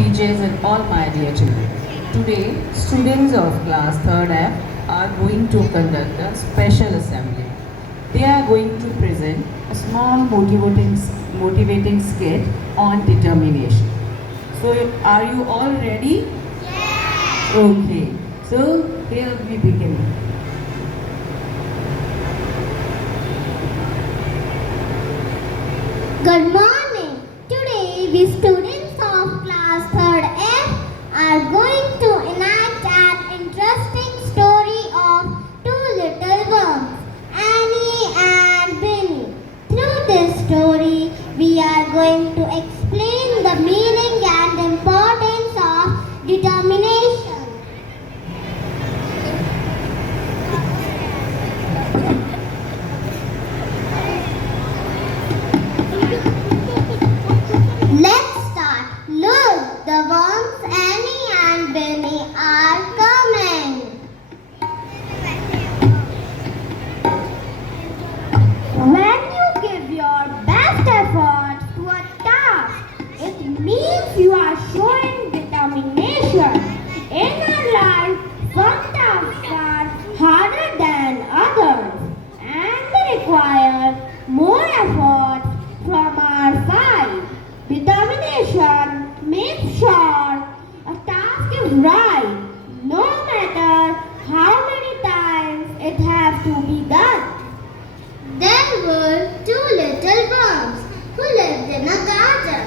teachers and all my dear children. Today, students of class 3rd F are going to conduct a special assembly. They are going to present a small motivating skit on determination. So, are you all ready? Yes! Okay. So, here we begin. Good morning. Today we students of class 3rd F are going to enact an interesting story of two little worms, Annie and Binnie. Through this story, we are going to explain the meaning and importance of determination. Let's start. Look, the worms Annie and Binnie are coming. When you give your best effort to a task, it means you are showing determination. In our life, some tasks are harder than others and they require more effort from our side. Determination makes sure a task is right, no matter how many times it has to be done. There were two little worms who lived in a garden.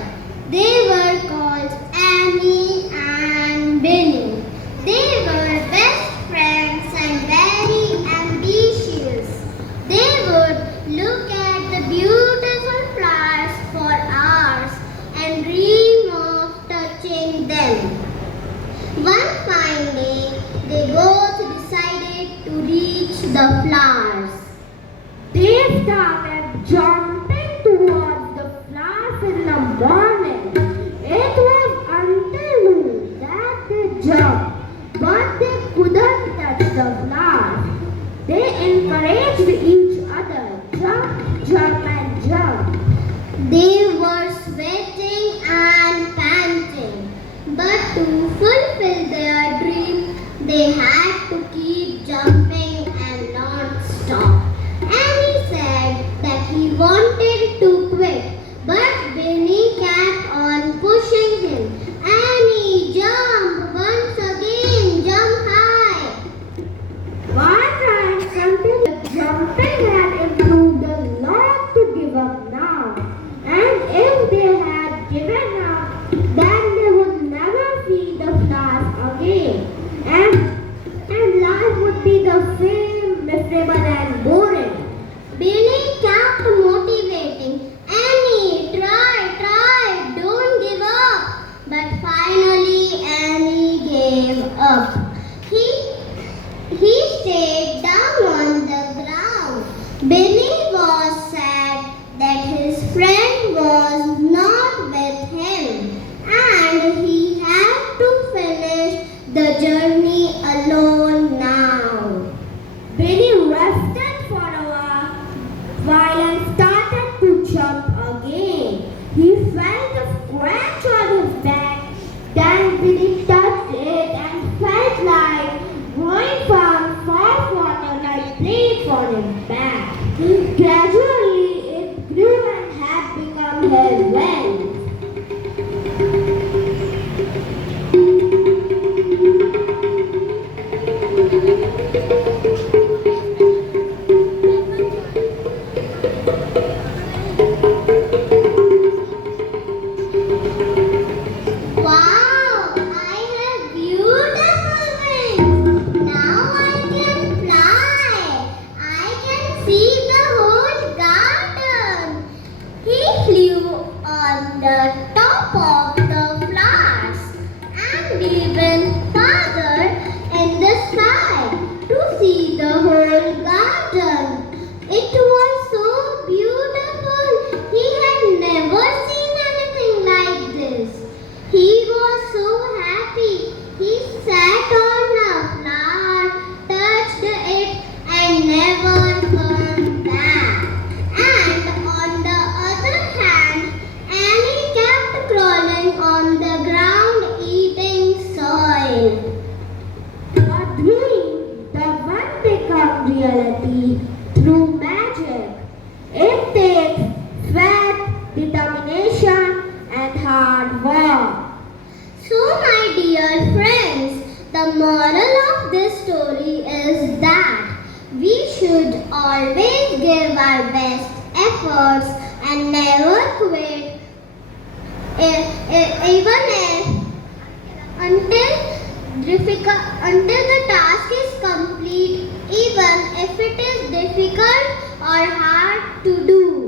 They were called Annie and Binnie. They were best friends and very ambitious. They would look at the beautiful flowers for hours and dream of touching them. One fine day, they both decided to reach the flowers. They started jumping towards the flowers in the morning. It was until noon that they jumped, but they couldn't touch the flowers. They encouraged each other, jump, jump and jump. They were sweating and panting, but to fulfill their dream, they had to keep jumping and not stop. Annie said that he wanted to quit, but Binnie kept on pushing him. Annie, jump! Once again, jump high! While trying something, jumping had improved a lot to give up now. And if they had given up, then they would never see the flowers again. And life would be the same, miserable and boring. Binnie kept motivating. Annie, try, don't give up. But finally Annie gave up. He stayed down on the ground. Binnie was sad that his friend was not with him and he had to finish the journey alone now. Binnie rested hard work. So, my dear friends, the moral of this story is that we should always give our best efforts and never quit, even if until the task is complete, even if it is difficult or hard to do.